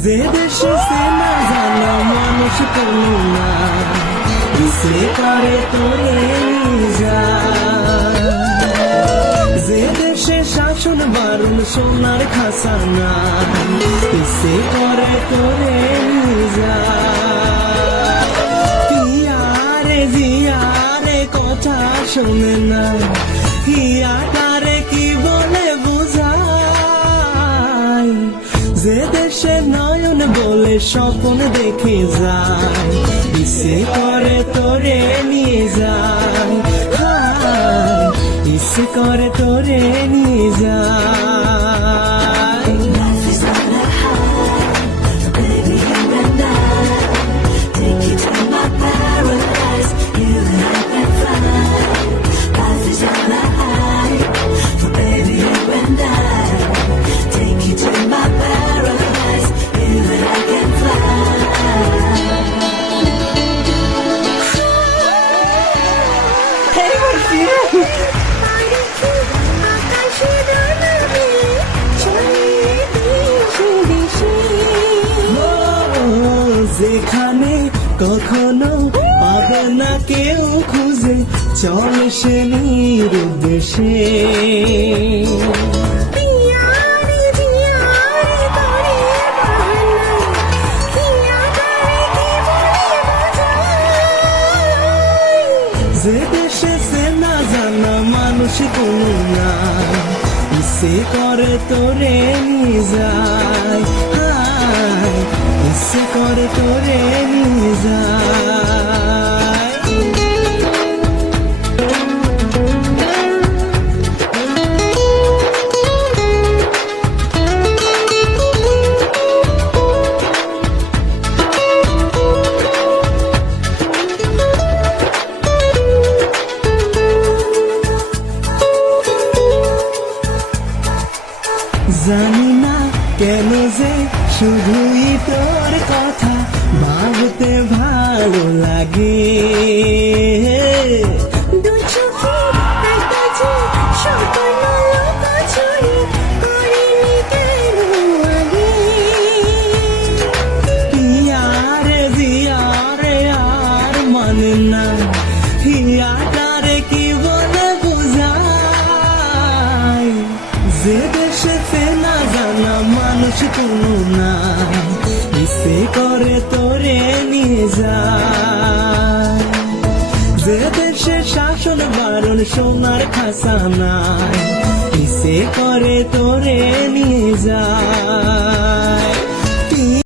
যে দেশে সে না জানা মানুষ কোনো না, ইচ্ছে করে তোরে নিয়ে যায়। যে দেশে শাসন বারণ সোনার খাসানা, ইচ্ছে করে তোরে নিয়ে যায়। পিয়ারে জিয়ারে কথা শোনে না, হিয়াটারে কি বলে বুঝায়। যে দেশে নয়ন বলে স্বপ্ন দেখে যায়, ইচ্ছে করে তোরে নিয়ে যায়। হায়, ইচ্ছে করে তোরে নিয়ে যায়। Life is not a high, baby, you and I take you to my paradise. You and I can fly. Life is not a high, baby, you and I take you to my paradise. You and I can fly. Hey, what's you? যেখানে কখনো পাবে না কেউ খুঁজে, চল সে নির্দেশে। যে দেশে সে না জানা মানুষ কোনো না, ইচ্ছে করে তোরে নিয়ে যায়। হায়, ইচ্ছে করে তোরে নিয়ে যায়। জানি না কেন যে শুধুই তোর কথা ভাবতে ভালো লাগে। পিয়ারে জিয়ারে আর মানে না, হিয়াটারে কি বলে বুঝায়। যে দেশে সে না জানা মানুষ কোনো না, ইচ্ছে করে তোরে নিয়ে যায়। যে দেশে শাসন বারণ সোনার খাসানা, ইচ্ছে করে তোরে নিয়ে যায়।